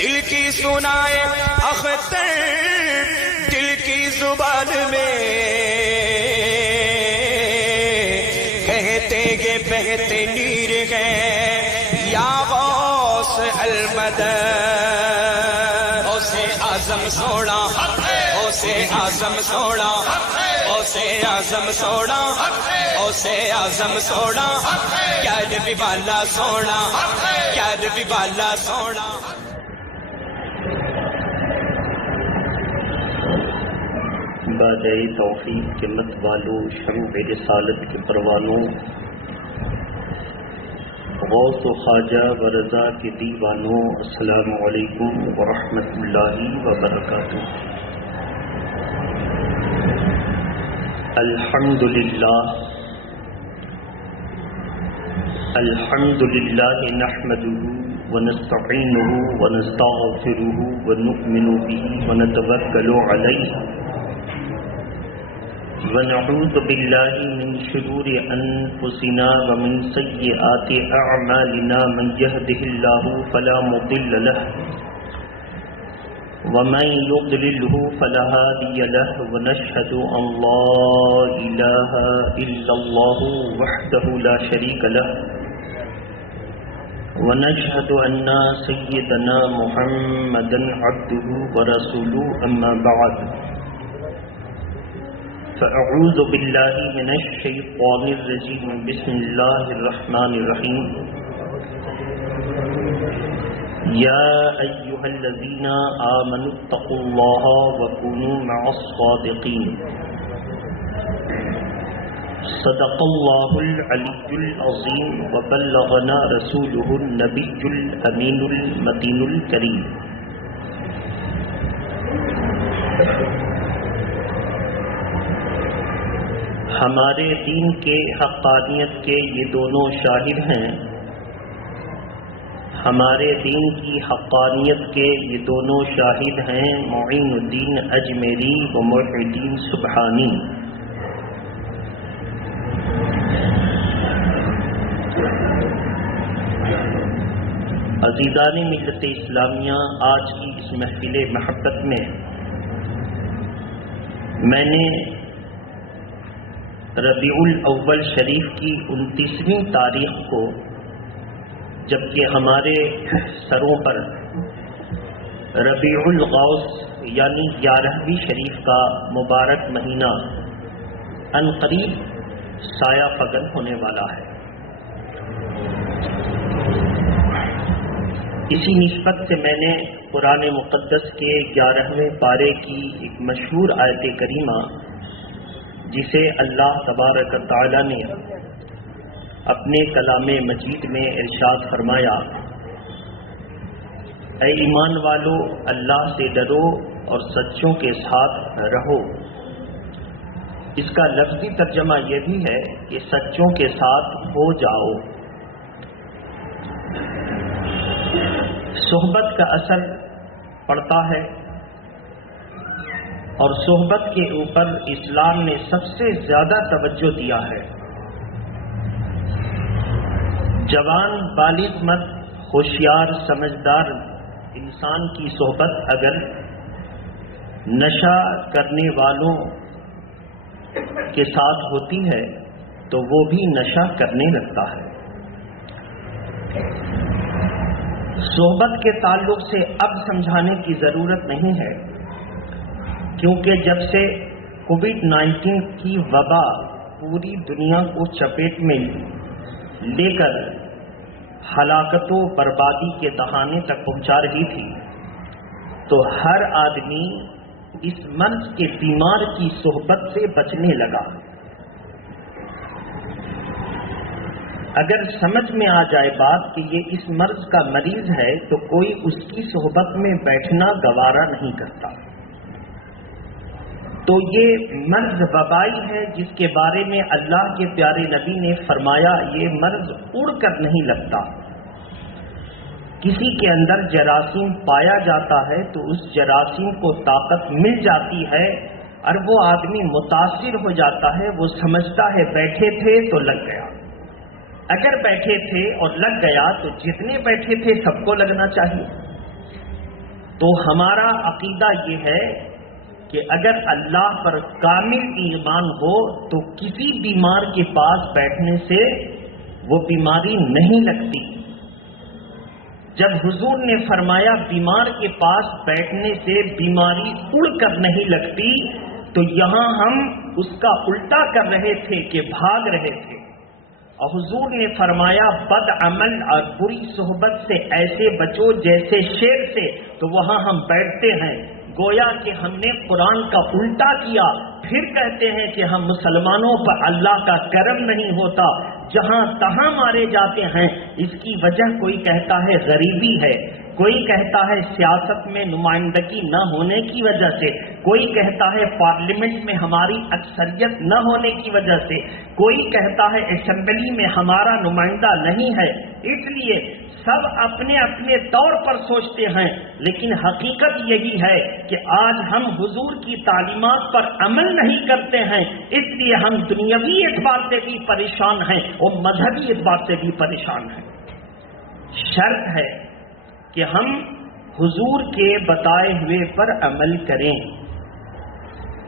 دل کی سنائے اختر دل کی زبان میں، کہتے گے بہتے نیر گئے یا غوث المدد، غوث اعظم سوڑا، غوث اعظم سوڑا، غوث اعظم سوڑا، غوث اعظم سوڑا، کیا نبی والا سوڑا، کیا نبی والا سوڑا۔ بادئ توفیق کے مت والو، شمع رسالت کے پروانوں، غوث و خواجہ و رضا کے دیوانوں، السلام علیکم ورحمۃ اللہ وبرکاتہ۔ الحمد للہ نحمده ونستعینه ونستغفره ونؤمن به ونتوکل علیہ ونعوذ باللہ من شرور انفسنا ومن سیئات اعمالنا، من یهده اللہ فلا مضل له ومن يضلله فلا هادي له، ونشهد ان لا اله الا الله وحده لا شريك له، ونشهد ان سيدنا محمدا عبده ورسوله، اما بعد فأعوذ بالله من الشيطان الرجيم، بسم الله الرحمن الرحيم، يا أيها الذين آمنوا اتقوا الله وكونوا مع الصادقين، صدق الله العلي العظيم، وبلغنا رسوله النبي الأمين المتين الكريم۔ ہمارے دین کے حقانیت کے یہ دونوں شاہد ہیں، ہمارے دین کی حقانیت کے یہ دونوں شاہد ہیں، معین الدین اجمیری و محی الدین سبحانی۔ عزیزان ملت اسلامیہ، آج کی اس محفل محبت میں میں نے ربیع الاول شریف کی 29ویں تاریخ کو، جبکہ ہمارے سروں پر ربیع الغوث یعنی 11ویں شریف کا مبارک مہینہ عنقریب سایہ فگن ہونے والا ہے، اسی نسبت سے میں نے قرآن مقدس کے 11ویں پارے کی ایک مشہور آیت کریمہ، جسے اللہ تبارک تعالی نے اپنے کلام مجید میں ارشاد فرمایا، اے ایمان والو اللہ سے ڈرو اور سچوں کے ساتھ رہو۔ اس کا لفظی ترجمہ یہ بھی ہے کہ سچوں کے ساتھ ہو جاؤ۔ صحبت کا اثر پڑتا ہے، اور صحبت کے اوپر اسلام نے سب سے زیادہ توجہ دیا ہے۔ جوان بالغ مرد ہوشیار سمجھدار انسان کی صحبت اگر نشہ کرنے والوں کے ساتھ ہوتی ہے تو وہ بھی نشہ کرنے لگتا ہے۔ صحبت کے تعلق سے اب سمجھانے کی ضرورت نہیں ہے، کیونکہ جب سے کووڈ-19 کی وبا پوری دنیا کو چپیٹ میں لے کر ہلاکت و بربادی کے دہانے تک پہنچا رہی تھی، تو ہر آدمی اس مرض کے بیمار کی صحبت سے بچنے لگا۔ اگر سمجھ میں آ جائے بات کہ یہ اس مرض کا مریض ہے تو کوئی اس کی صحبت میں بیٹھنا گوارا نہیں کرتا۔ تو یہ مرض وبائی ہے جس کے بارے میں اللہ کے پیارے نبی نے فرمایا، یہ مرض اڑ کر نہیں لگتا۔ کسی کے اندر جراثیم پایا جاتا ہے تو اس جراثیم کو طاقت مل جاتی ہے اور وہ آدمی متاثر ہو جاتا ہے، وہ سمجھتا ہے بیٹھے تھے تو لگ گیا۔ اگر بیٹھے تھے اور لگ گیا تو جتنے بیٹھے تھے سب کو لگنا چاہیے۔ تو ہمارا عقیدہ یہ ہے کہ اگر اللہ پر کامل ایمان ہو تو کسی بیمار کے پاس بیٹھنے سے وہ بیماری نہیں لگتی۔ جب حضور نے فرمایا بیمار کے پاس بیٹھنے سے بیماری اڑ کر نہیں لگتی، تو یہاں ہم اس کا الٹا کر رہے تھے کہ بھاگ رہے تھے، اور حضور نے فرمایا بد عمل اور بری صحبت سے ایسے بچو جیسے شیر سے، تو وہاں ہم بیٹھتے ہیں، گویا کہ ہم نے قرآن کا الٹا کیا۔ پھر کہتے ہیں کہ ہم مسلمانوں پر اللہ کا کرم نہیں ہوتا، جہاں تہاں مارے جاتے ہیں۔ اس کی وجہ کوئی کہتا ہے غریبی ہے، کوئی کہتا ہے سیاست میں نمائندگی نہ ہونے کی وجہ سے، کوئی کہتا ہے پارلیمنٹ میں ہماری اکثریت نہ ہونے کی وجہ سے، کوئی کہتا ہے اسمبلی میں ہمارا نمائندہ نہیں ہے۔ اس لیے سب اپنے اپنے طور پر سوچتے ہیں، لیکن حقیقت یہی ہے کہ آج ہم حضور کی تعلیمات پر عمل نہیں کرتے ہیں، اس لیے ہم دنیاوی اعتبار سے بھی پریشان ہیں اور مذہبی اعتبار سے بھی پریشان ہیں۔ شرط ہے کہ ہم حضور کے بتائے ہوئے پر عمل کریں،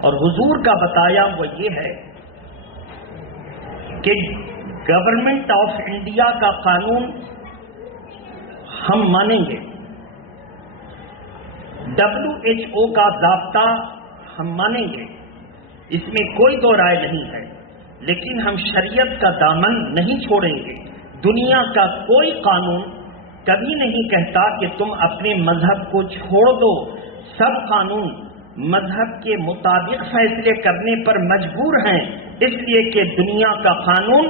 اور حضور کا بتایا وہ یہ ہے کہ گورنمنٹ آف انڈیا کا قانون ہم مانیں گے، WHO کا ضابطہ ہم مانیں گے، اس میں کوئی دو رائے نہیں ہے، لیکن ہم شریعت کا دامن نہیں چھوڑیں گے۔ دنیا کا کوئی قانون کبھی نہیں کہتا کہ تم اپنے مذہب کو چھوڑ دو، سب قانون مذہب کے مطابق فیصلے کرنے پر مجبور ہیں، اس لیے کہ دنیا کا قانون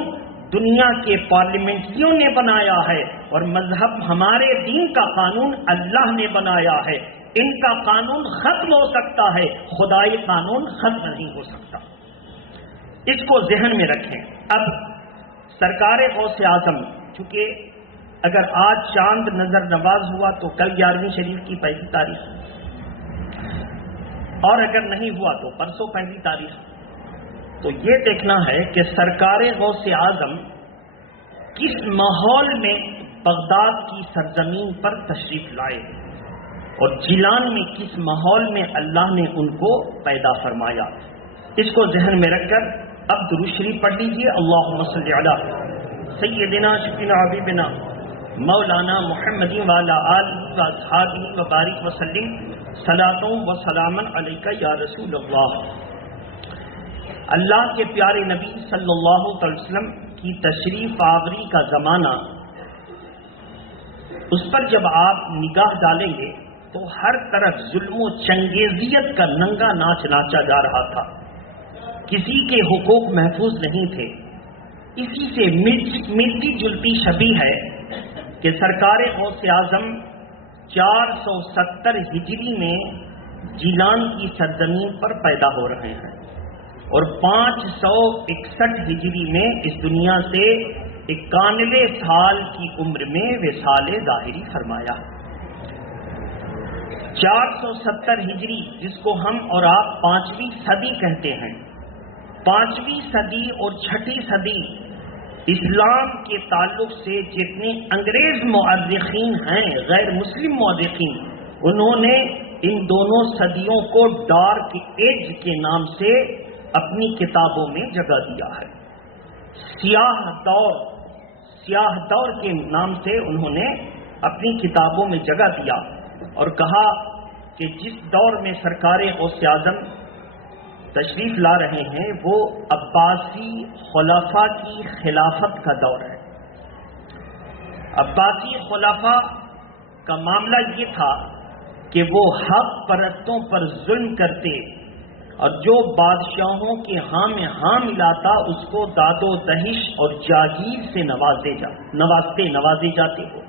دنیا کے پارلیمنٹریوں نے بنایا ہے، اور مذہب ہمارے دین کا قانون اللہ نے بنایا ہے۔ ان کا قانون ختم ہو سکتا ہے، خدائی قانون ختم نہیں ہو سکتا۔ اس کو ذہن میں رکھیں۔ اب سرکار غوث اعظم، چونکہ اگر آج چاند نظر نواز ہوا تو کل 11ویں شریف کی پہلی تاریخ، اور اگر نہیں ہوا تو پرسوں پہلی تاریخ، تو یہ دیکھنا ہے کہ سرکار غوث اعظم کس ماحول میں بغداد کی سرزمین پر تشریف لائے، اور جیلان میں کس ماحول میں اللہ نے ان کو پیدا فرمایا۔ اس کو ذہن میں رکھ کر اب درود شریف پڑھ لیجیے۔ اللہم صلی علی سیدنا شفیعنا حبیبنا مولانا محمد وعلی آلہ واصحابہ وبارک وسلم، صلاۃ و سلاما علیک یا رسول اللہ۔ اللہ کے پیارے نبی صلی اللہ علیہ وسلم کی تشریف آوری کا زمانہ، اس پر جب آپ نگاہ ڈالیں گے تو ہر طرف ظلم و چنگیزیت کا ننگا ناچ ناچا جا رہا تھا، کسی کے حقوق محفوظ نہیں تھے۔ اسی سے ملتی جلتی شبیہ ہے کہ سرکار غوث اعظم 470 ہجری میں جیلان کی سرزمین پر پیدا ہو رہے ہیں، اور 561 ہجری میں اس دنیا سے 91 سال کی عمر میں وصال ظاہری فرمایا۔ 470 ہجری جس کو ہم اور آپ 5ویں صدی کہتے ہیں، 5ویں صدی اور 6ٹھی صدی اسلام کے تعلق سے جتنے انگریز مورخین ہیں، غیر مسلم مورخین، انہوں نے ان دونوں صدیوں کو ڈارک ایج کے نام سے اپنی کتابوں میں جگہ دیا ہے۔ سیاہ دور کے نام سے انہوں نے اپنی کتابوں میں جگہ دیا، اور کہا کہ جس دور میں سرکار غوث اعظم تشریف لا رہے ہیں وہ عباسی خلفاء کی خلافت کا دور ہے۔ عباسی خلفاء کا معاملہ یہ تھا کہ وہ حق پرستوں پر ظلم کرتے، اور جو بادشاہوں کے ہاں میں ہاں ملاتا اس کو داد و دہش اور جاگیر سے نوازے جاتے ہو۔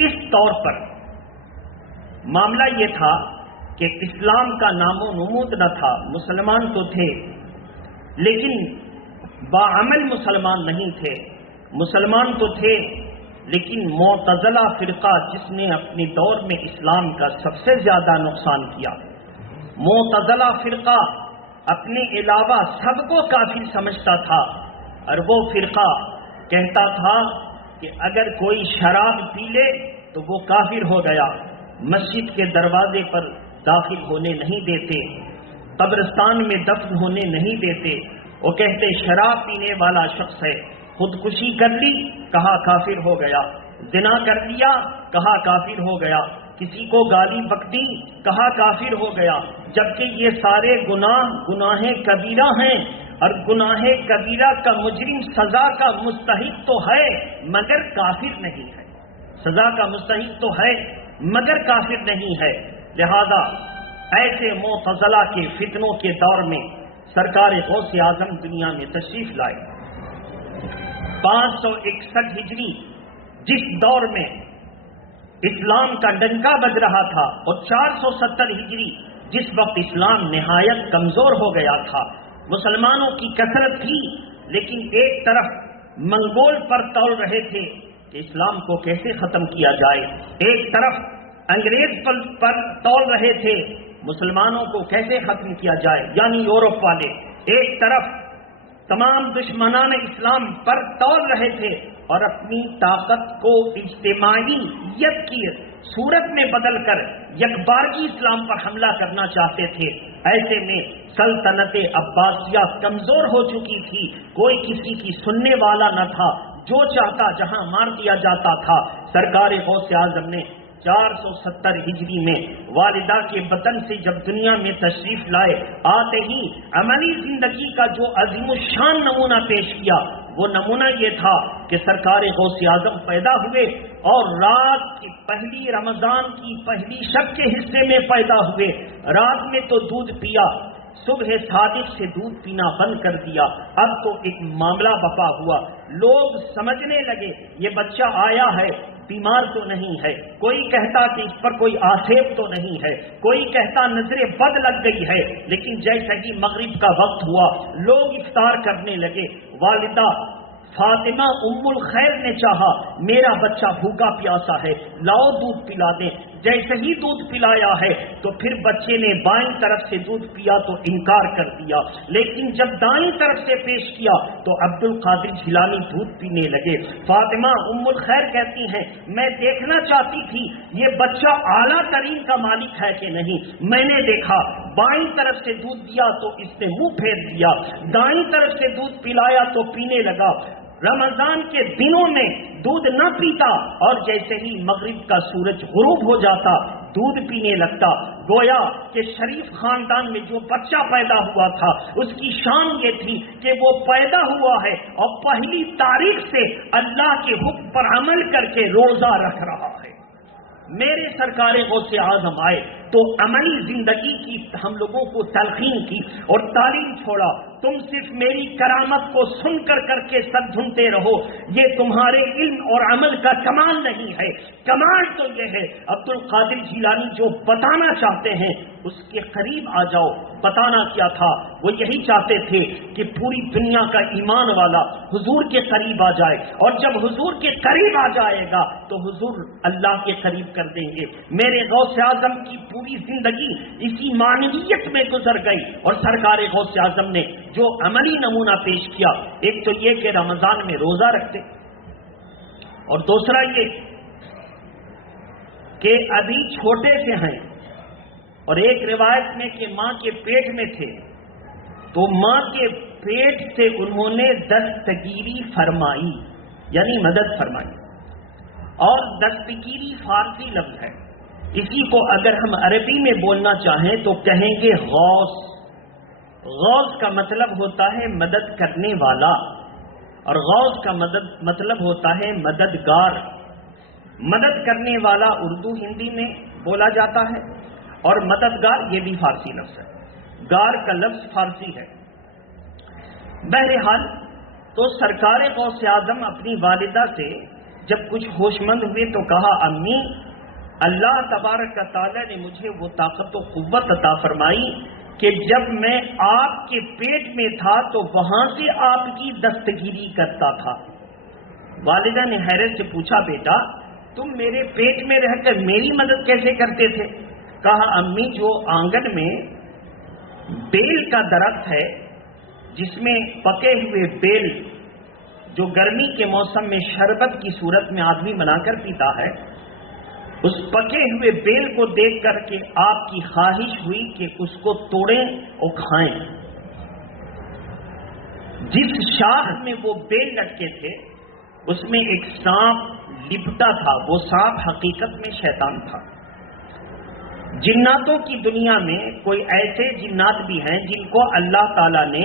اس طور پر معاملہ یہ تھا کہ اسلام کا نام و نمود نہ تھا، مسلمان تو تھے لیکن باعمل مسلمان نہیں تھے، مسلمان تو تھے لیکن معتزلہ فرقہ جس نے اپنے دور میں اسلام کا سب سے زیادہ نقصان کیا، معتزلہ فرقہ اپنے علاوہ سب کو کافر سمجھتا تھا، اور وہ فرقہ کہتا تھا کہ اگر کوئی شراب پی لے تو وہ کافر ہو گیا، مسجد کے دروازے پر داخل ہونے نہیں دیتے، قبرستان میں دفن ہونے نہیں دیتے۔ وہ کہتے شراب پینے والا شخص ہے، خودکشی کر لی، کہا کافر ہو گیا، زنا کر لیا، کہا کافر ہو گیا، کسی کو گالی بک دی، کہا کافر ہو گیا، جبکہ یہ سارے گناہ کبیرہ ہیں، اور گناہ کبیرہ کا مجرم سزا کا مستحق تو ہے مگر کافر نہیں ہے، سزا کا مستحق تو ہے مگر کافر نہیں ہے۔ لہذا ایسے معتزلہ کے فتنوں کے دور میں سرکار غوث اعظم دنیا میں تشریف لائے۔ 561 ہجری جس دور میں اسلام کا ڈنکا بج رہا تھا، اور 470 ہجری جس وقت اسلام نہایت کمزور ہو گیا تھا، مسلمانوں کی کثرت تھی لیکن ایک طرف منگول پر تول رہے تھے کہ اسلام کو کیسے ختم کیا جائے، ایک طرف انگریز پر تول رہے تھے مسلمانوں کو کیسے ختم کیا جائے، یعنی یورپ والے، ایک طرف تمام دشمنان اسلام پر تول رہے تھے اور اپنی طاقت کو اجتماعیت کی صورت میں بدل کر یکبارگی اسلام پر حملہ کرنا چاہتے تھے۔ ایسے میں سلطنت عباسیہ کمزور ہو چکی تھی، کوئی کسی کی سننے والا نہ تھا، جو چاہتا جہاں مار دیا جاتا تھا۔ سرکار غوث اعظم نے 470 ہجری میں والدہ کے وطن سے جب دنیا میں تشریف لائے، آتے ہی عملی زندگی کا جو عظیم الشان نمونہ پیش کیا، وہ نمونہ یہ تھا کہ سرکار غوث اعظم پیدا ہوئے اور رات کی پہلی رمضان کی پہلی شب کے حصے میں پیدا ہوئے، رات میں تو دودھ پیا، صبح صادق سے دودھ پینا بند کر دیا۔ اب تو ایک معاملہ بپا ہوا، لوگ سمجھنے لگے یہ بچہ آیا ہے، بیمار تو نہیں ہے، کوئی کہتا کہ اس پر کوئی آسیب تو نہیں ہے، کوئی کہتا نظر بد لگ گئی ہے۔ لیکن جیسا کہ مغرب کا وقت ہوا، لوگ افطار کرنے لگے، والدہ فاطمہ ام الخیر نے چاہا میرا بچہ بھوکا پیاسا ہے، لاؤ دودھ پلا دیں۔ جیسے ہی دودھ پلایا ہے تو پھر بچے نے بائیں طرف سے دودھ پیا تو انکار کر دیا، لیکن جب دائیں طرف سے پیش کیا تو عبد القادر جیلانی دودھ پینے لگے۔ فاطمہ ام الخیر کہتی ہیں میں دیکھنا چاہتی تھی یہ بچہ اعلیٰ ترین کا مالک ہے کہ نہیں، میں نے دیکھا بائیں طرف سے دودھ دیا تو اس نے منہ پھیر دیا، دائیں طرف سے دودھ پلایا تو پینے لگا۔ رمضان کے دنوں میں دودھ نہ پیتا اور جیسے ہی مغرب کا سورج غروب ہو جاتا دودھ پینے لگتا۔ گویا کہ شریف خاندان میں جو بچہ پیدا ہوا تھا اس کی شان یہ تھی کہ وہ پیدا ہوا ہے اور پہلی تاریخ سے اللہ کے حکم پر عمل کر کے روزہ رکھ رہا ہے۔ میرے سرکار غوث اعظم آئے تو عملی زندگی کی ہم لوگوں کو تلقین کی اور تعلیم چھوڑا، تم صرف میری کرامت کو سن کر کے سر دھنتے رہو، یہ تمہارے علم اور عمل کا کمال نہیں ہے، کمال تو یہ ہے عبد القادر جیلانی جو بتانا چاہتے ہیں اس کے قریب آ جاؤ۔ بتانا کیا تھا؟ وہ یہی چاہتے تھے کہ پوری دنیا کا ایمان والا حضور کے قریب آ جائے، اور جب حضور کے قریب آ جائے گا تو حضور اللہ کے قریب کر دیں گے۔ میرے غوث اعظم کی پوری زندگی اسی معنویت میں گزر گئی، اور سرکار غوث اعظم نے جو عملی نمونہ پیش کیا، ایک تو یہ کہ رمضان میں روزہ رکھتے، اور دوسرا یہ کہ ابھی چھوٹے سے ہیں، اور ایک روایت میں کہ ماں کے پیٹ میں تھے تو ماں کے پیٹ سے انہوں نے دستگیری فرمائی، یعنی مدد فرمائی۔ اور دستگیری فارسی لفظ ہے، اسی کو اگر ہم عربی میں بولنا چاہیں تو کہیں گے غوث۔ غوث کا مطلب ہوتا ہے مدد کرنے والا، اور غوث کا مطلب ہوتا ہے مددگار۔ مدد کرنے والا اردو ہندی میں بولا جاتا ہے، اور مددگار یہ بھی فارسی لفظ ہے، گار کا لفظ فارسی ہے۔ بہرحال تو سرکار غوث اعظم اپنی والدہ سے جب کچھ ہوش مند ہوئے تو کہا امی اللہ تبارک تعالیٰ نے مجھے وہ طاقت و قوت عطا فرمائی کہ جب میں آپ کے پیٹ میں تھا تو وہاں سے آپ کی دستگیری کرتا تھا۔ والدہ نے حیرت سے پوچھا بیٹا تم میرے پیٹ میں رہ کر میری مدد کیسے کرتے تھے؟ کہا امی جو آنگن میں بیل کا درخت ہے جس میں پکے ہوئے بیل جو گرمی کے موسم میں شربت کی صورت میں آدمی بنا کر پیتا ہے، اس پکے ہوئے بیل کو دیکھ کر کے آپ کی خواہش ہوئی کہ اس کو توڑیں اور کھائیں. جس شاخ میں وہ بیل لٹکے تھے اس میں ایک سانپ لپٹا تھا. وہ سانپ حقیقت میں شیطان تھا. جناتوں کی دنیا میں کوئی ایسے جنات بھی ہیں جن کو اللہ تعالیٰ نے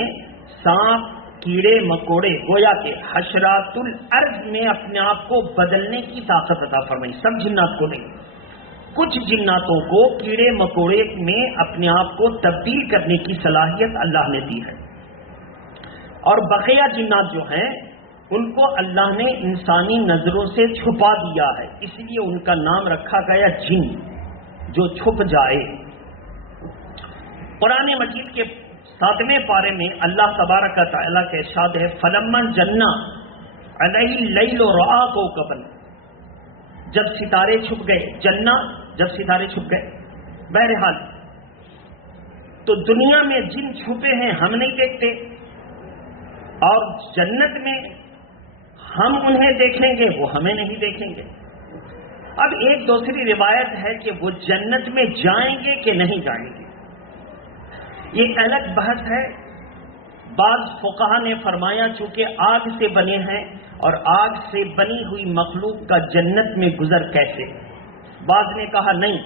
سانپ، کیڑے مکوڑے، گویا کہ حشرات الارض میں اپنے آپ کو بدلنے کی طاقت عطا فرمائی. سب جنات کو نہیں، کچھ جناتوں کو کیڑے مکوڑے میں اپنے آپ کو تبدیل کرنے کی صلاحیت اللہ نے دی ہے. اور بقیہ جنات جو ہیں ان کو اللہ نے انسانی نظروں سے چھپا دیا ہے، اس لیے ان کا نام رکھا گیا جن، جو چھپ جائے. قرآن مجید کے 7ویں پارے میں اللہ تبارک و تعالیٰ کا ارشاد ہے فَلَمَّا جَنَّ عَلَيْهِ اللَّيْلُ رَأَىٰ كَوْكَبًا. جب ستارے چھپ گئے، جنہ جب ستارے چھپ گئے. بہرحال تو دنیا میں جن چھپے ہیں ہم نہیں دیکھتے، اور جنت میں ہم انہیں دیکھیں گے، وہ ہمیں نہیں دیکھیں گے. اب ایک دوسری روایت ہے کہ وہ جنت میں جائیں گے کہ نہیں جائیں گے، یہ الگ بحث ہے. بعض فقہا نے فرمایا چونکہ آگ سے بنے ہیں اور آگ سے بنی ہوئی مخلوق کا جنت میں گزر کیسے. بعض نے کہا نہیں،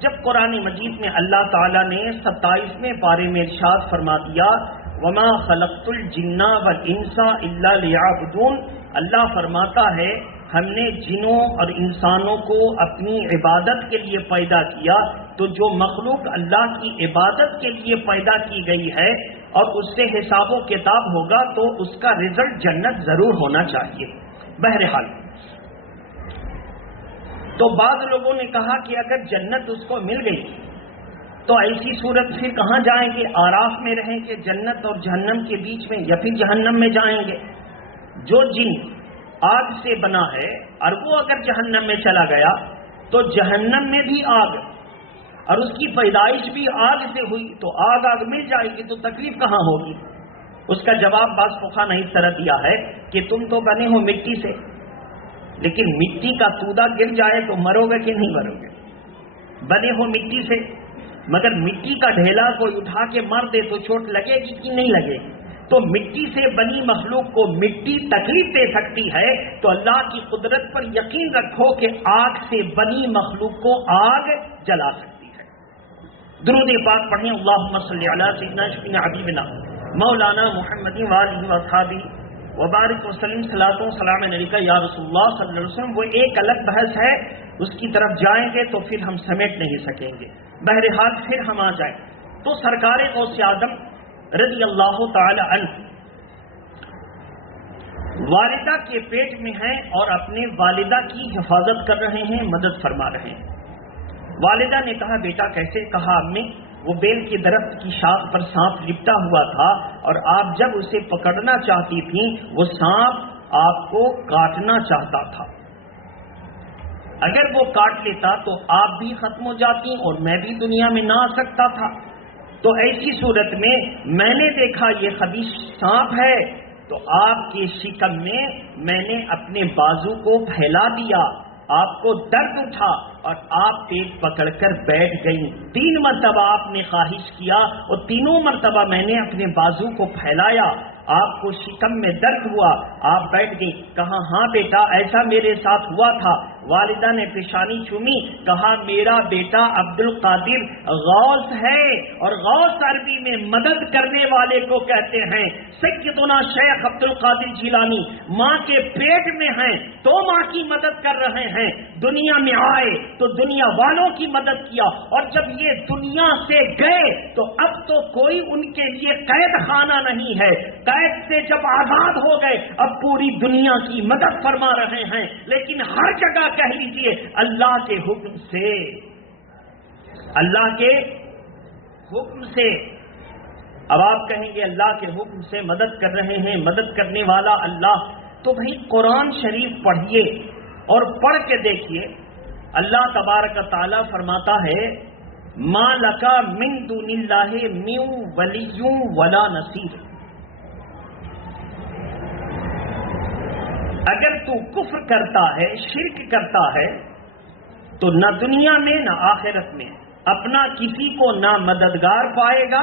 جب قرآن مجید میں اللہ تعالیٰ نے 27ویں پارے میں ارشاد فرما دیا وَمَا خَلَقْتُ الْجِنَّ وَالْإِنسَ إِلَّا لِيَعْبُدُونَ، اللہ فرماتا ہے ہم نے جنوں اور انسانوں کو اپنی عبادت کے لیے پیدا کیا. تو جو مخلوق اللہ کی عبادت کے لیے پیدا کی گئی ہے اور اس سے حساب و کتاب ہوگا تو اس کا رزلٹ جنت ضرور ہونا چاہیے. بہرحال تو بعض لوگوں نے کہا کہ اگر جنت اس کو مل گئی تو ایسی صورت پھر کہاں جائیں گے؟ آراف میں رہیں گے جنت اور جہنم کے بیچ میں، یا پھر جہنم میں جائیں گے؟ جو جن آگ سے بنا ہے اور وہ اگر جہنم میں چلا گیا تو جہنم میں بھی آگ، اور اس کی پیدائش بھی آگ سے ہوئی، تو آگ مل جائے گی تو تکلیف کہاں ہوگی؟ اس کا جواب بعض فقہا نے اس طرح دیا ہے کہ تم تو بنے ہو مٹی سے، لیکن مٹی کا تودا گر جائے تو مرو گے کہ نہیں مرو گے؟ بنے ہو مٹی سے، مگر مٹی کا ڈھیلا کوئی اٹھا کے مار دے تو چوٹ لگے گی کہ نہیں لگے گی؟ تو مٹی سے بنی مخلوق کو مٹی تکلیف دے سکتی ہے، تو اللہ کی قدرت پر یقین رکھو کہ آگ سے بنی مخلوق کو آگ جلا سکتی ہے. درود پاک پڑھیں اللہم صلی علی سیدنا شفیعنا حبیبنا مولانا محمد وآلہ وصحبہ وبارک وسلم. صلاۃ و سلام علیکہ یا رسول اللہ صلی اللہ علیہ وسلم. وہ ایک الگ بحث ہے، اس کی طرف جائیں گے تو پھر ہم سمیٹ نہیں سکیں گے. بہرحال پھر ہم آ جائیں تو سرکار غوث اعظم رضی اللہ تعالی عنہ والدہ کے پیٹ میں ہیں اور اپنے والدہ کی حفاظت کر رہے ہیں، مدد فرما رہے ہیں. والدہ نے کہا بیٹا کیسے؟ کہا امی وہ بیل کے درخت کی شاخ پر سانپ لپٹا ہوا تھا اور آپ جب اسے پکڑنا چاہتی تھیں وہ سانپ آپ کو کاٹنا چاہتا تھا. اگر وہ کاٹ لیتا تو آپ بھی ختم ہو جاتی اور میں بھی دنیا میں نہ آ سکتا تھا. تو ایسی صورت میں نے دیکھا یہ خبیث سانپ ہے تو آپ کے شکم میں نے اپنے بازو کو پھیلا دیا، آپ کو درد اٹھا اور آپ پیٹ پکڑ کر بیٹھ گئی. 3 مرتبہ آپ نے خواہش کیا اور تینوں مرتبہ میں نے اپنے بازو کو پھیلایا، آپ کو شکم میں درد ہوا، آپ بیٹھ گئی. کہا ہاں بیٹا ایسا میرے ساتھ ہوا تھا. والدہ نے پیشانی چومی، کہا میرا بیٹا عبد القادر غوث ہے، اور غوث عربی میں مدد کرنے والے کو کہتے ہیں. سیدنا شیخ عبد القادر جیلانی ماں کے پیٹ میں ہیں تو ماں کی مدد کر رہے ہیں، دنیا میں آئے تو دنیا والوں کی مدد کیا، اور جب یہ دنیا سے گئے تو اب تو کوئی ان کے لیے قید خانہ نہیں ہے. قید سے جب آزاد ہو گئے اب پوری دنیا کی مدد فرما رہے ہیں، لیکن ہر جگہ کہہ لیجیے اللہ کے حکم سے، اللہ کے حکم سے. اب آپ کہیں گے اللہ کے حکم سے مدد کر رہے ہیں، مدد کرنے والا اللہ. تو بھائی قرآن شریف پڑھیے اور پڑھ کے دیکھیے. اللہ تبارک تعالیٰ فرماتا ہے ما لکا من دون اللہ من ولی ولا نصیر. اگر تو کفر کرتا ہے، شرک کرتا ہے تو نہ دنیا میں نہ آخرت میں اپنا کسی کو نہ مددگار پائے گا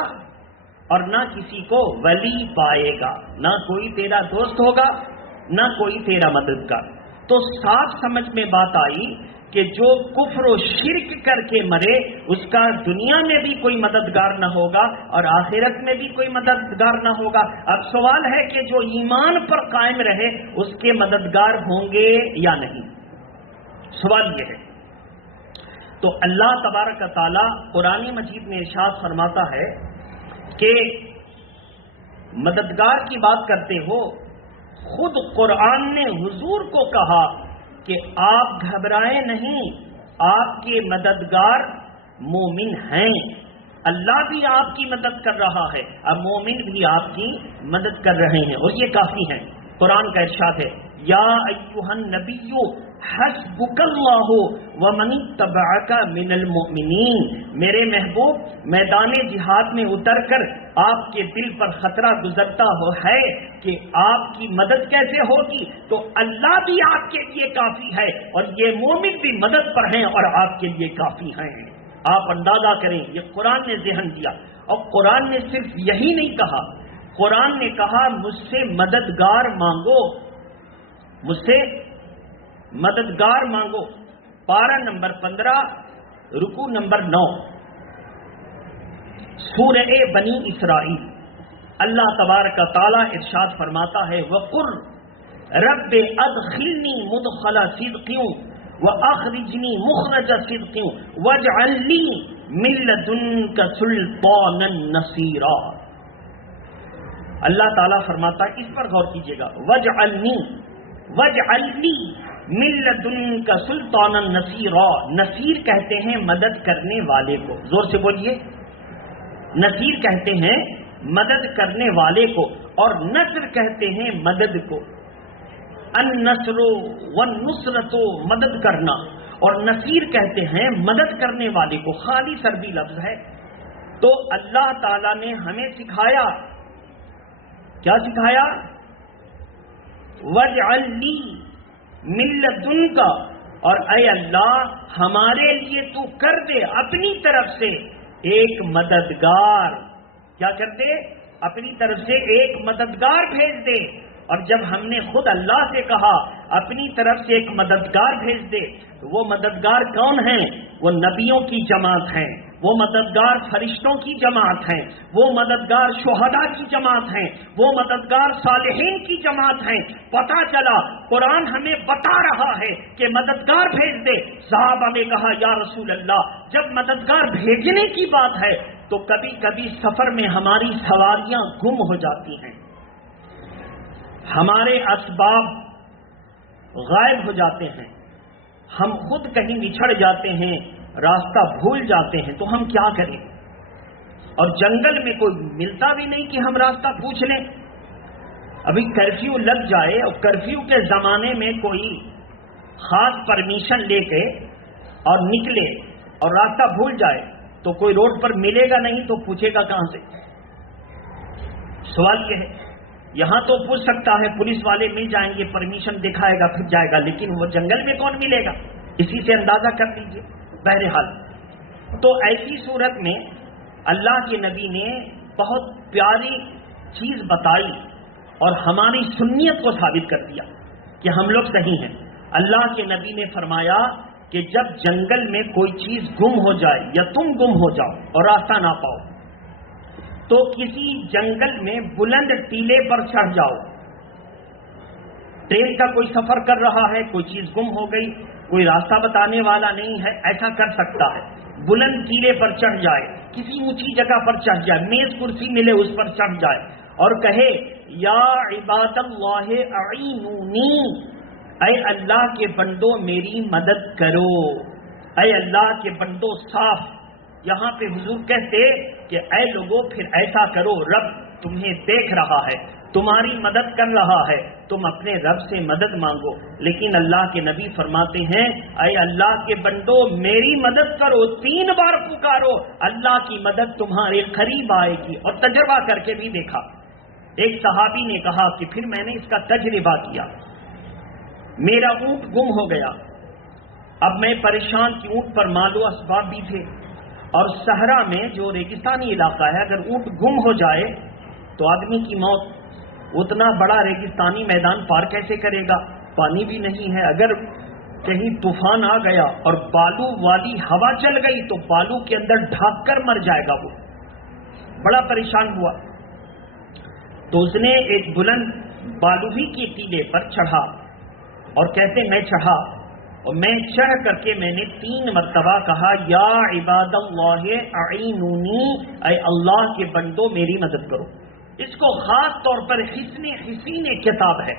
اور نہ کسی کو ولی پائے گا، نہ کوئی تیرا دوست ہوگا نہ کوئی تیرا مددگار۔ تو صاف سمجھ میں بات آئی کہ جو کفر و شرک کر کے مرے اس کا دنیا میں بھی کوئی مددگار نہ ہوگا اور آخرت میں بھی کوئی مددگار نہ ہوگا۔ اب سوال ہے کہ جو ایمان پر قائم رہے اس کے مددگار ہوں گے یا نہیں، سوال یہ ہے۔ تو اللہ تبارک و تعالی قرآن مجید میں ارشاد فرماتا ہے کہ مددگار کی بات کرتے ہو، خود قرآن نے حضور کو کہا کہ آپ گھبرائیں نہیں، آپ کے مددگار مومن ہیں، اللہ بھی آپ کی مدد کر رہا ہے، اب مومن بھی آپ کی مدد کر رہے ہیں، اور یہ کافی ہیں۔ قرآن کا ارشاد ہے یا ایھا النبی حسبک اللہ ومن اتبعک من المؤمنین، میرے محبوب میدان جہاد میں اتر کر آپ کے دل پر خطرہ گزرتا ہے کہ آپ کی مدد کیسے ہوگی، تو اللہ بھی آپ کے لیے کافی ہے اور یہ مومن بھی مدد پر ہیں اور آپ کے لیے کافی ہیں۔ آپ اندازہ کریں، یہ قرآن نے ذہن دیا، اور قرآن نے صرف یہی نہیں کہا، قرآن نے کہا مجھ سے مددگار مانگو، مجھ سے مددگار مانگو۔ پارہ نمبر 15 رکوع نمبر 9 سورہ بنی اسرائیل، اللہ تبارک و تعالی ارشاد فرماتا ہے وَقُلْ رَبِّ أَدْخِلْنِي مُدْخَلَ صِدْقٍ وَأَخْرِجْنِي مُخْرَجَ صِدْقٍ وَاجْعَلْ لِي مِن لَّدُنكَ سُلْطَانًا نَصِيرًا۔ اللہ تعالیٰ فرماتا ہے، اس پر غور کیجئے گا، وَاجْعَلْنِي مِن لَّدُنكَ سُلْطَانًا نَصِيرًا۔ نصیر کہتے ہیں مدد کرنے والے کو، زور سے بولیے، نصیر کہتے ہیں مدد کرنے والے کو، اور نصر کہتے ہیں مدد کو، النصر والنصرۃ مدد کرنا، اور نصیر کہتے ہیں مدد کرنے والے کو، خالص عربی لفظ ہے۔ تو اللہ تعالیٰ نے ہمیں سکھایا، کیا سکھایا؟ وَاجْعَلْ لِي مِن لَّدُنكَ، اور اے اللہ ہمارے لیے تو کر دے اپنی طرف سے ایک مددگار، کیا کر دے؟ اپنی طرف سے ایک مددگار بھیج دے۔ اور جب ہم نے خود اللہ سے کہا اپنی طرف سے ایک مددگار بھیج دے، تو وہ مددگار کون ہیں؟ وہ نبیوں کی جماعت ہیں، وہ مددگار فرشتوں کی جماعت ہیں، وہ مددگار شہداء کی جماعت ہیں، وہ مددگار صالحین کی جماعت ہیں۔ پتہ چلا قرآن ہمیں بتا رہا ہے کہ مددگار بھیج دے۔ صحابہ نے کہا یا رسول اللہ، جب مددگار بھیجنے کی بات ہے تو کبھی کبھی سفر میں ہماری سواریاں گم ہو جاتی ہیں، ہمارے اسباب غائب ہو جاتے ہیں، ہم خود کہیں بچھڑ جاتے ہیں، راستہ بھول جاتے ہیں، تو ہم کیا کریں؟ اور جنگل میں کوئی ملتا بھی نہیں کہ ہم راستہ پوچھ لیں۔ ابھی کرفیو لگ جائے اور کرفیو کے زمانے میں کوئی خاص پرمیشن لے کے اور نکلے اور راستہ بھول جائے تو کوئی روڈ پر ملے گا نہیں تو پوچھے گا کہاں سے؟ سوال یہ ہے، یہاں تو پوچھ سکتا ہے، پولیس والے مل جائیں گے، پرمیشن دکھائے گا پھر جائے گا، لیکن وہ جنگل میں کون ملے گا؟ اسی سے اندازہ کر لیجیے۔ بہرحال تو ایسی صورت میں اللہ کے نبی نے بہت پیاری چیز بتائی اور ہماری سنیت کو ثابت کر دیا کہ ہم لوگ صحیح ہیں۔ اللہ کے نبی نے فرمایا کہ جب جنگل میں کوئی چیز گم ہو جائے یا تم گم ہو جاؤ اور راستہ نہ پاؤ تو کسی جنگل میں بلند ٹیلے پر چڑھ جاؤ۔ ٹرین کا کوئی سفر کر رہا ہے، کوئی چیز گم ہو گئی، کوئی راستہ بتانے والا نہیں ہے، ایسا کر سکتا ہے، بلند ٹیلے پر چڑھ جائے، کسی اونچی جگہ پر چڑھ جائے، میز کرسی ملے اس پر چڑھ جائے اور کہے یا عباد اللہ اعینونی، اے اللہ کے بندو میری مدد کرو، اے اللہ کے بندو صاف۔ یہاں پہ حضور کہتے کہ اے لوگوں پھر ایسا کرو، رب تمہیں دیکھ رہا ہے، تمہاری مدد کر رہا ہے، تم اپنے رب سے مدد مانگو۔ لیکن اللہ کے نبی فرماتے ہیں اے اللہ کے بندو میری مدد کرو، 3 بار پکارو، اللہ کی مدد تمہارے قریب آئے گی۔ اور تجربہ کر کے بھی دیکھا۔ ایک صحابی نے کہا کہ پھر میں نے اس کا تجربہ کیا، میرا اونٹ گم ہو گیا، اب میں پریشان کہ اونٹ پر مال و اسباب بھی تھے، اور صحرا میں جو ریگستانی علاقہ ہے، اگر اونٹ گم ہو جائے تو آدمی کی موت، اتنا بڑا ریگستانی میدان پار کیسے کرے گا؟ پانی بھی نہیں ہے، اگر کہیں طوفان آ گیا اور بالو والی ہوا چل گئی تو بالو کے اندر ڈھک کر مر جائے گا وہ۔ بڑا پریشان ہوا تو اس نے ایک بلند بالوہی کی ٹیلے پر چڑھا اور کہتے میں چڑھا، اور میں چڑھ کر کے میں نے 3 مرتبہ کہا یا عباد اللہ اعینونی، اے اللہ کے بندو میری مدد کرو۔ اس کو خاص طور پر حسین کتاب ہے،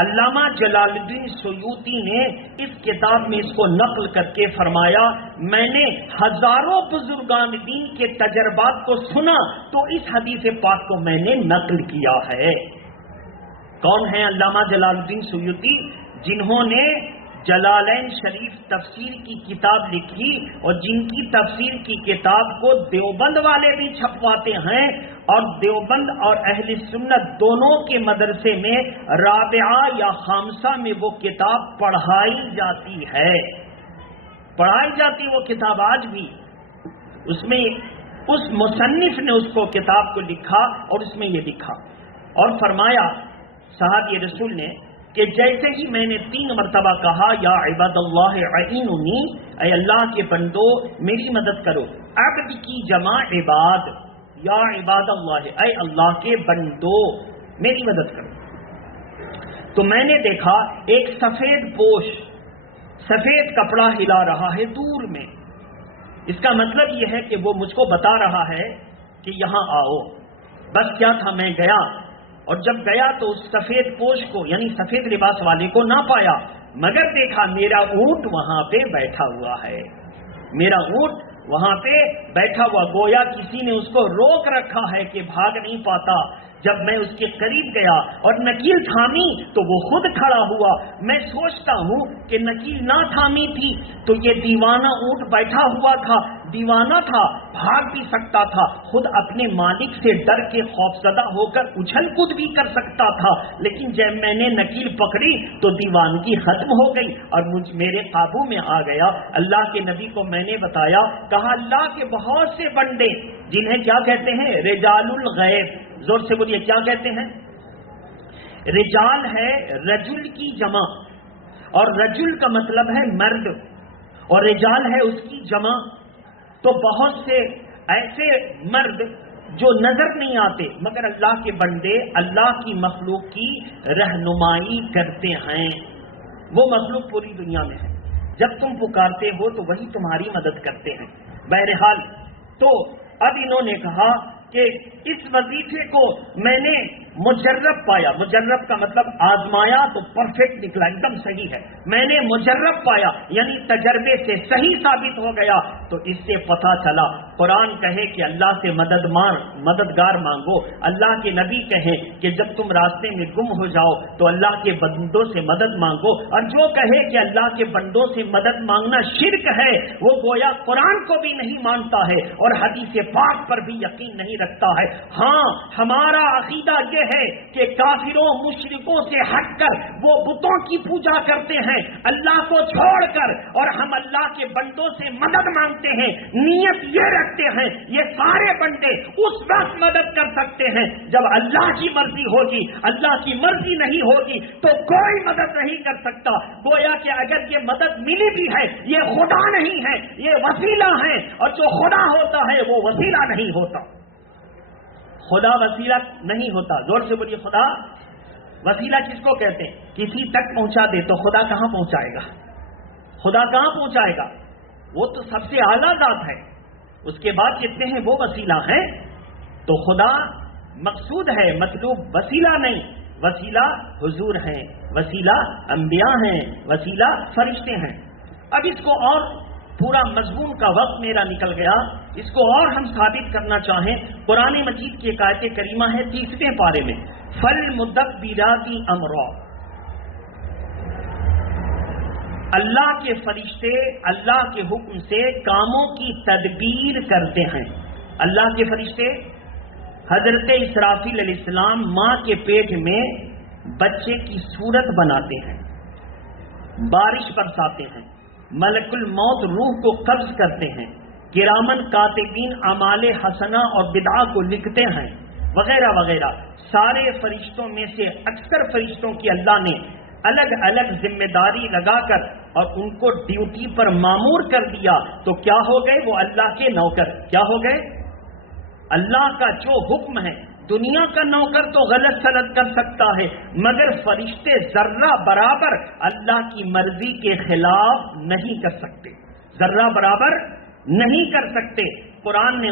علامہ جلال الدین سیوطی نے اس کتاب میں اس کو نقل کر کے فرمایا میں نے ہزاروں بزرگان دین کے تجربات کو سنا تو اس حدیث پاک کو میں نے نقل کیا ہے۔ کون ہیں علامہ جلال الدین سیوطی؟ جنہوں نے جلالین شریف تفسیر کی کتاب لکھی، اور جن کی تفسیر کی کتاب کو دیوبند والے بھی چھپواتے ہیں، اور دیوبند اور اہل سنت دونوں کے مدرسے میں رابعہ یا خامسہ میں وہ کتاب پڑھائی جاتی ہے، پڑھائی جاتی وہ کتاب آج بھی۔ اس میں اس مصنف نے اس کو کتاب کو لکھا اور اس میں یہ لکھا اور فرمایا صحابی رسول نے کہ جیسے ہی میں نے 3 مرتبہ کہا یا عباد اللہ اعینونی، اے اللہ کے بندو میری مدد کرو، عبد کی جمع عباد، یا عباد اللہ اے اللہ کے بندو میری مدد کرو، تو میں نے دیکھا ایک سفید پوش سفید کپڑا ہلا رہا ہے دور میں۔ اس کا مطلب یہ ہے کہ وہ مجھ کو بتا رہا ہے کہ یہاں آؤ۔ بس کیا تھا، میں گیا، اور جب گیا تو اس سفید پوش کو یعنی سفید لباس والے کو نہ پایا، مگر دیکھا میرا اونٹ وہاں پہ بیٹھا ہوا ہے، میرا اونٹ وہاں پہ بیٹھا ہوا، گویا کسی نے اس کو روک رکھا ہے کہ بھاگ نہیں پاتا۔ جب میں اس کے قریب گیا اور نکیل تھامی تو وہ خود کھڑا ہوا۔ میں سوچتا ہوں کہ نکیل نہ تھامی تھی تو یہ دیوانہ اونٹ بیٹھا ہوا تھا، دیوانہ تھا، بھاگ بھی سکتا تھا، خود اپنے مالک سے ڈر کے خوفزدہ ہو کر اچھل کود بھی کر سکتا تھا، لیکن جب میں نے نکیل پکڑی تو دیوانگی ختم ہو گئی اور میرے قابو میں آ گیا۔ اللہ کے نبی کو میں نے بتایا، کہا اللہ کے بہت سے بندے جنہیں کیا کہتے ہیں، رجال الغیب، زور سے بولیے کیا کہتے ہیں؟ رجال ہے رجل کی جمع، اور رجل کا مطلب ہے مرد، اور رجال ہے اس کی جمع۔ تو بہت سے ایسے مرد جو نظر نہیں آتے مگر اللہ کے بندے اللہ کی مخلوق کی رہنمائی کرتے ہیں، وہ مخلوق پوری دنیا میں ہے، جب تم پکارتے ہو تو وہی تمہاری مدد کرتے ہیں۔ بہرحال تو اب انہوں نے کہا کہ اس وظیفے کو میں نے مجرب پایا، مجرب کا مطلب آزمایا تو پرفیکٹ نکلا، ایک دم صحیح ہے، میں نے مجرب پایا یعنی تجربے سے صحیح ثابت ہو گیا۔ تو اس سے پتہ چلا قرآن کہے کہ اللہ سے مددگار مانگو، اللہ کے نبی کہیں کہ جب تم راستے میں گم ہو جاؤ تو اللہ کے بندوں سے مدد مانگو، اور جو کہے کہ اللہ کے بندوں سے مدد مانگنا شرک ہے وہ گویا قرآن کو بھی نہیں مانتا ہے اور حدیث پاک پر بھی یقین نہیں رکھتا ہے۔ ہاں ہمارا عقیدہ یہ ہے کہ کافروں مشرکوں سے ہٹ کر وہ بتوں کی پوجا کرتے ہیں اللہ کو چھوڑ کر، اور ہم اللہ کے بندوں سے مدد مانگتے ہیں، نیت یہ رکھتے ہیں یہ سارے بندے اس وقت مدد کر سکتے ہیں جب اللہ کی مرضی ہوگی، اللہ کی مرضی نہیں ہوگی تو کوئی مدد نہیں کر سکتا۔ گویا کہ اگر یہ مدد ملی بھی ہے یہ خدا نہیں ہے، یہ وسیلہ ہے، اور جو خدا ہوتا ہے وہ وسیلہ نہیں ہوتا، خدا وسیلہ نہیں ہوتا۔ زور سے بولیے خدا وسیلہ کس کو کہتے ہیں؟ کسی تک پہنچا دے تو خدا کہاں پہنچائے گا؟ خدا کہاں پہنچائے گا؟ وہ تو سب سے اعلیٰ ذات ہے، اس کے بعد جتنے ہیں وہ وسیلہ ہیں۔ تو خدا مقصود ہے، مطلوب وسیلہ نہیں، وسیلہ حضور ہیں، وسیلہ انبیاء ہیں، وسیلہ فرشتے ہیں۔ اب اس کو اور پورا مضمون کا وقت میرا نکل گیا، اس کو اور ہم ثابت کرنا چاہیں، قرآن مجید کی ایک آیت کریمہ ہے 30ویں پارے میں، فَالْمُدَبِّرَاتِ أَمْرًا، اللہ کے فرشتے اللہ کے حکم سے کاموں کی تدبیر کرتے ہیں۔ اللہ کے فرشتے حضرت اسرافیل علیہ السلام ماں کے پیٹ میں بچے کی صورت بناتے ہیں، بارش برساتے ہیں، ملک الموت روح کو قبض کرتے ہیں، کرامن کاتبین اعمال حسنہ اور بدعہ کو لکھتے ہیں، وغیرہ وغیرہ. سارے فرشتوں میں سے اکثر فرشتوں کی اللہ نے الگ الگ ذمہ داری لگا کر اور ان کو ڈیوٹی پر مامور کر دیا، تو کیا ہو گئے؟ وہ اللہ کے نوکر. کیا ہو گئے؟ اللہ کا جو حکم ہے. دنیا کا نوکر تو غلط سلط کر سکتا ہے، مگر فرشتے ذرہ برابر اللہ کی مرضی کے خلاف نہیں کر سکتے، ذرہ برابر نہیں کر سکتے. قرآن نے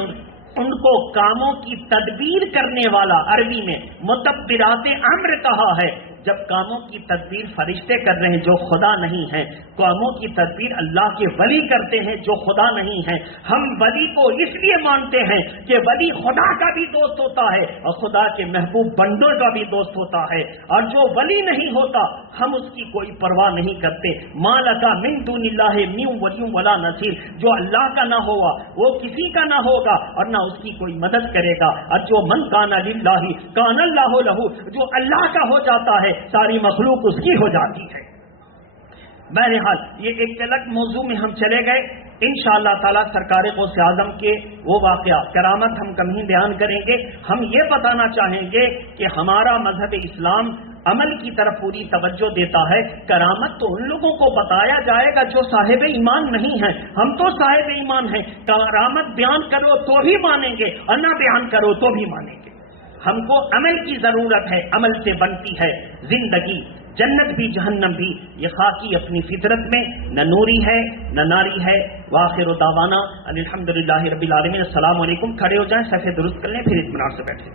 ان کو کاموں کی تدبیر کرنے والا، عربی میں متبرات امر کہا ہے. جب کاموں کی تدبیر فرشتے کر رہے ہیں جو خدا نہیں ہیں، کاموں کی تدبیر اللہ کے ولی کرتے ہیں جو خدا نہیں ہیں. ہم ولی کو اس لیے مانتے ہیں کہ ولی خدا کا بھی دوست ہوتا ہے اور خدا کے محبوب بندوں کا بھی دوست ہوتا ہے، اور جو ولی نہیں ہوتا ہم اس کی کوئی پرواہ نہیں کرتے. ما لکا من دون اللہ من ولی ولا نصیر. جو اللہ کا نہ ہوا وہ کسی کا نہ ہوگا اور نہ اس کی کوئی مدد کرے گا. اور جو من کان للہ کان اللہ لہ، جو اللہ کا ہو جاتا ہے ساری مخلوق اس کی ہو جاتی ہے. بہرحال یہ ایک الگ موضوع میں ہم چلے گئے. انشاءاللہ تعالی سرکار غوث اعظم کے وہ واقعہ کرامت ہم کم ہی بیان کریں گے. ہم یہ بتانا چاہیں گے کہ ہمارا مذہب اسلام عمل کی طرف پوری توجہ دیتا ہے. کرامت تو ان لوگوں کو بتایا جائے گا جو صاحب ایمان نہیں ہیں. ہم تو صاحب ایمان ہیں. کرامت بیان کرو تو بھی مانیں گے اور نہ بیان کرو تو بھی مانیں گے. ہم کو عمل کی ضرورت ہے، عمل سے بنتی ہے زندگی. جنت بھی جہنم بھی یہ خاکی اپنی فطرت میں نہ نوری ہے نہ ناری ہے. وآخر دعوانا الحمدللہ رب العالمین. السلام علیکم. کھڑے ہو جائیں، صفحے درست کر لیں، پھر اطمینان سے بیٹھیں.